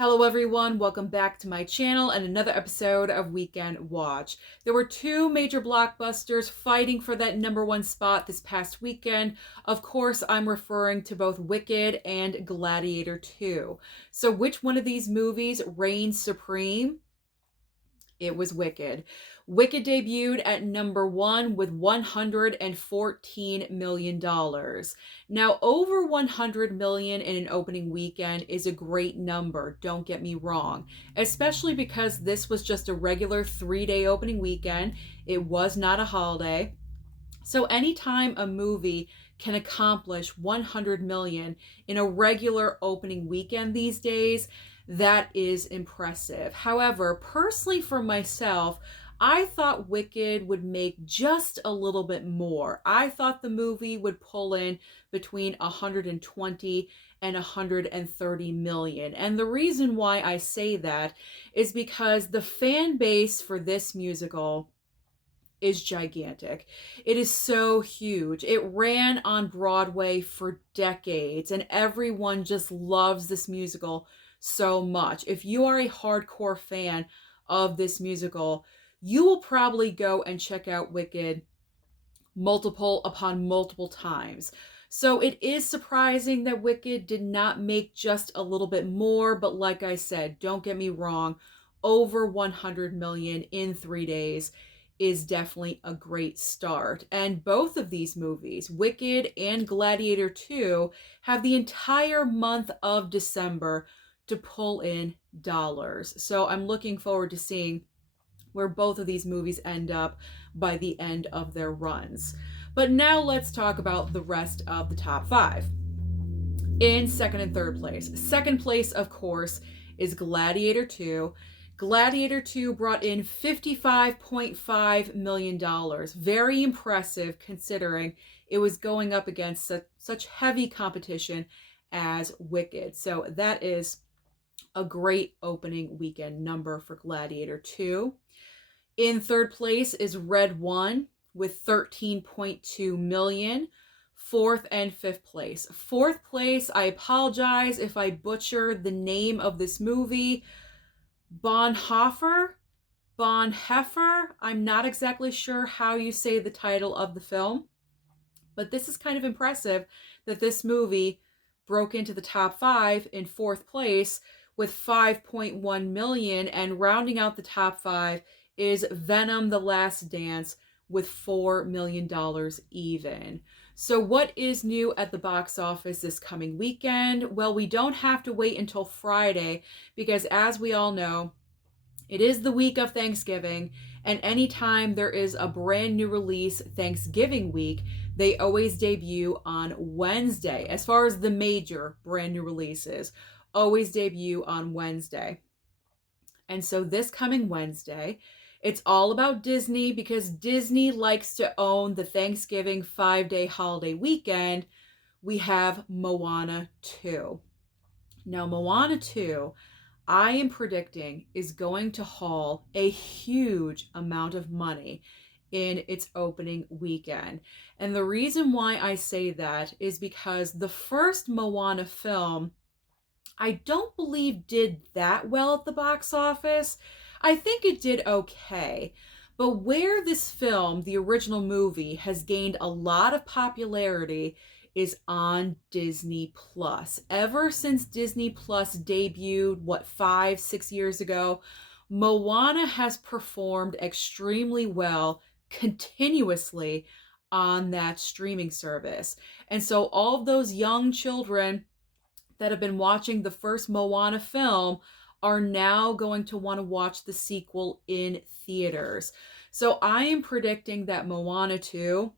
Hello everyone, welcome back to my channel and another episode of Weekend Watch. There were two major blockbusters fighting for that #1 spot this past weekend. Of course, I'm referring to both Wicked and Gladiator 2. So which one of these movies reigned supreme? It was Wicked. Wicked debuted at #1 with $114 million. Now, over 100 million in an opening weekend is a great number, don't get me wrong, especially because this was just a regular 3-day opening weekend. It was not a holiday. So anytime a movie can accomplish 100 million in a regular opening weekend these days, that is impressive. However, personally for myself, I thought Wicked would make just a little bit more. I thought the movie would pull in between 120 and 130 million. And the reason why I say that is because the fan base for this musical is gigantic. It is so huge. It ran on Broadway for decades, and everyone just loves this musical so much. If you are a hardcore fan of this musical, you will probably go and check out Wicked multiple upon multiple times. So it is surprising that Wicked did not make just a little bit more, but like I said, don't get me wrong, over 100 million in 3 days is definitely a great start. And both of these movies, Wicked and Gladiator 2, have the entire month of December to pull in dollars. So I'm looking forward to seeing where both of these movies end up by the end of their runs. But now let's talk about the rest of the top 5. In second and third place. Second place, of course, is Gladiator 2. Gladiator 2 brought in $55.5 million. Very impressive considering it was going up against such heavy competition as Wicked. So that is a great opening weekend number for Gladiator 2. In third place is Red 1 with 13.2 million. Fourth and fifth place. Fourth place, I apologize if I butchered the name of this movie. Bonhoeffer? I'm not exactly sure how you say the title of the film, but this is kind of impressive that this movie broke into the top 5 in fourth place with 5.1 million, and rounding out the top 5 is Venom: The Last Dance with $4 million even. So what is new at the box office this coming weekend? Well, we don't have to wait until Friday because, as we all know, it is the week of Thanksgiving, and anytime there is a brand new release Thanksgiving week, they always debut on Wednesday. As far as the major brand new releases, always debut on Wednesday. And so this coming Wednesday, it's all about Disney because Disney likes to own the Thanksgiving 5-day holiday weekend. We have Moana 2. Now, Moana 2, I am predicting, is going to haul a huge amount of money in its opening weekend. And the reason why I say that is because the first Moana film, I don't believe did that well at the box office. I think it did okay. But where this film, the original movie, has gained a lot of popularity is on Disney Plus. Ever since Disney Plus debuted, 5, 6 years ago, Moana has performed extremely well continuously on that streaming service. And so all of those young children that have been watching the first Moana film are now going to want to watch the sequel in theaters. So I am predicting that Moana 2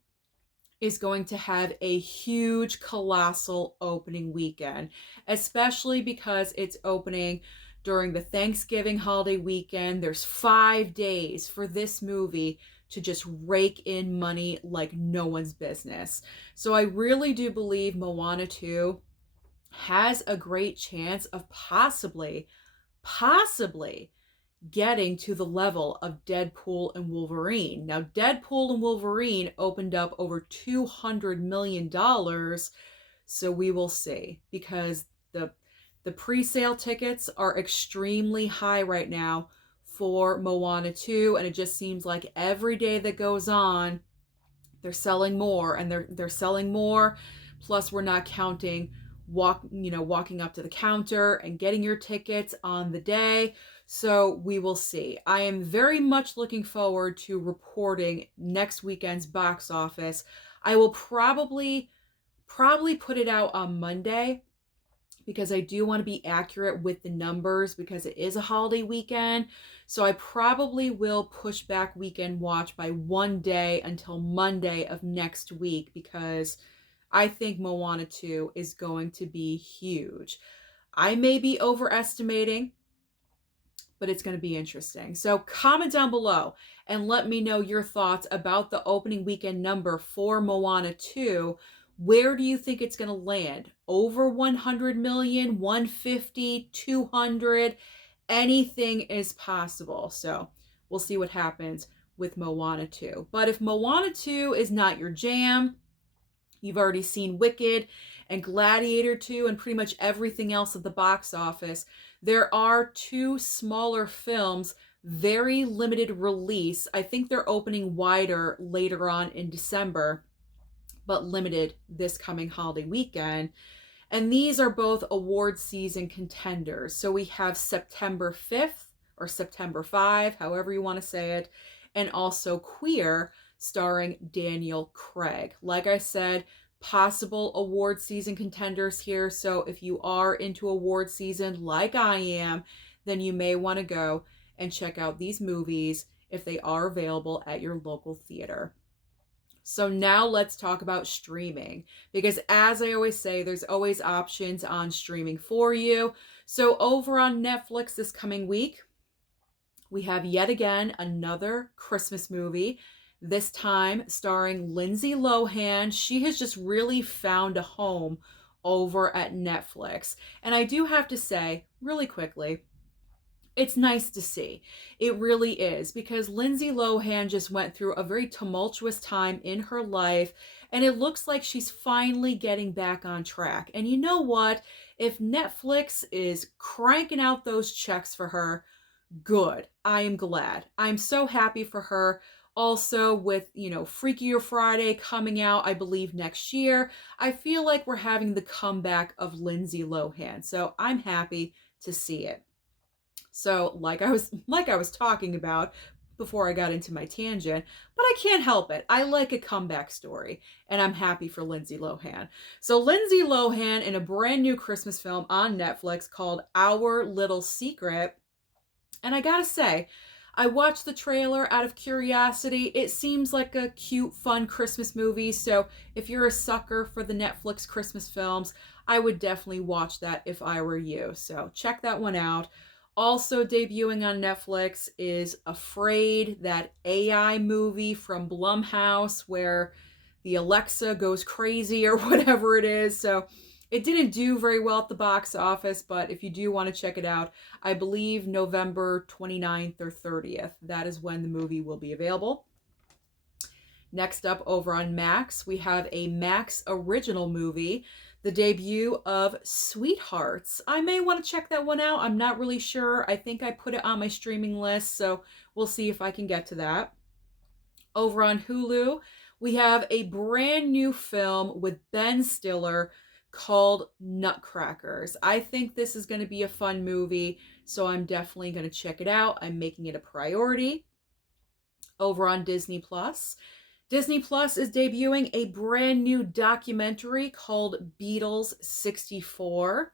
is going to have a huge, colossal opening weekend, especially because it's opening during the Thanksgiving holiday weekend. There's 5 days for this movie to just rake in money like no one's business. So I really do believe Moana 2 has a great chance of possibly getting to the level of Deadpool and Wolverine. Now, Deadpool and Wolverine opened up over $200 million, so we will see, because The pre-sale tickets are extremely high right now for Moana 2, and it just seems like every day that goes on, they're selling more and they're selling more. Plus, we're not counting walking up to the counter and getting your tickets on the day. So we will see. I am very much looking forward to reporting next weekend's box office. I will probably put it out on Monday because I do want to be accurate with the numbers because it is a holiday weekend. So I probably will push back Weekend Watch by one day until Monday of next week because I think Moana 2 is going to be huge. I may be overestimating, but it's going to be interesting. So comment down below and let me know your thoughts about the opening weekend number for Moana 2. Where do you think it's going to land? Over 100 million, 150, 200? Anything is possible. So we'll see what happens with Moana 2. But if Moana 2 is not your jam, you've already seen Wicked and Gladiator 2 and pretty much everything else at the box office, there are two smaller films, very limited release. I think they're opening wider later on in December, but limited this coming holiday weekend. And these are both award season contenders. So we have September 5th or September 5, however you want to say it, and also Queer, starring Daniel Craig. Like I said, possible award season contenders here. So if you are into award season like I am, then you may want to go and check out these movies if they are available at your local theater. So now let's talk about streaming, because as I always say, there's always options on streaming for you. So over on Netflix this coming week, we have yet again another Christmas movie, this time starring Lindsay Lohan. She has just really found a home over at Netflix. And I do have to say, really quickly, it's nice to see. It really is, because Lindsay Lohan just went through a very tumultuous time in her life, and it looks like she's finally getting back on track. And you know what? If Netflix is cranking out those checks for her, good. I am glad. I'm so happy for her. Also, with, Freakier Friday coming out, I believe next year, I feel like we're having the comeback of Lindsay Lohan. So I'm happy to see it. So like I was talking about before I got into my tangent, but I can't help it. I like a comeback story, and I'm happy for Lindsay Lohan. So Lindsay Lohan in a brand new Christmas film on Netflix called Our Little Secret. And I gotta say, I watched the trailer out of curiosity. It seems like a cute, fun Christmas movie. So if you're a sucker for the Netflix Christmas films, I would definitely watch that if I were you. So check that one out. Also debuting on Netflix is Afraid, that AI movie from Blumhouse where the Alexa goes crazy or whatever it is. So it didn't do very well at the box office, but if you do want to check it out, I believe November 29th or 30th. That is when the movie will be available. Next up over on Max, we have a Max original movie, the debut of Sweethearts. I may want to check that one out. I'm not really sure. I think I put it on my streaming list, so we'll see if I can get to that. Over on Hulu, we have a brand new film with Ben Stiller called Nutcrackers. I think this is going to be a fun movie, so I'm definitely going to check it out. I'm making it a priority. Over on Disney Plus, Disney Plus is debuting a brand new documentary called Beatles 64.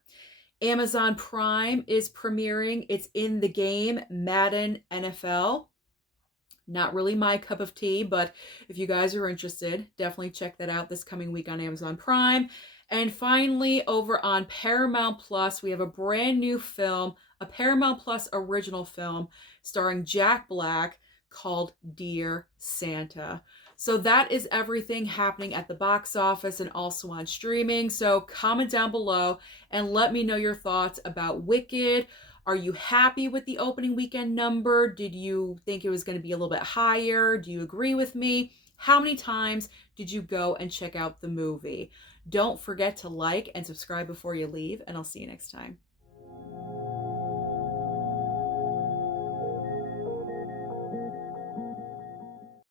Amazon Prime is premiering It's in the Game, Madden NFL. Not really my cup of tea, but if you guys are interested, definitely check that out this coming week on Amazon Prime. And finally, over on Paramount Plus, we have a brand new film, a Paramount Plus original film starring Jack Black called Dear Santa. So that is everything happening at the box office and also on streaming. So comment down below and let me know your thoughts about Wicked. Are you happy with the opening weekend number? Did you think it was going to be a little bit higher? Do you agree with me? How many times did you go and check out the movie? Don't forget to like and subscribe before you leave, and I'll see you next time.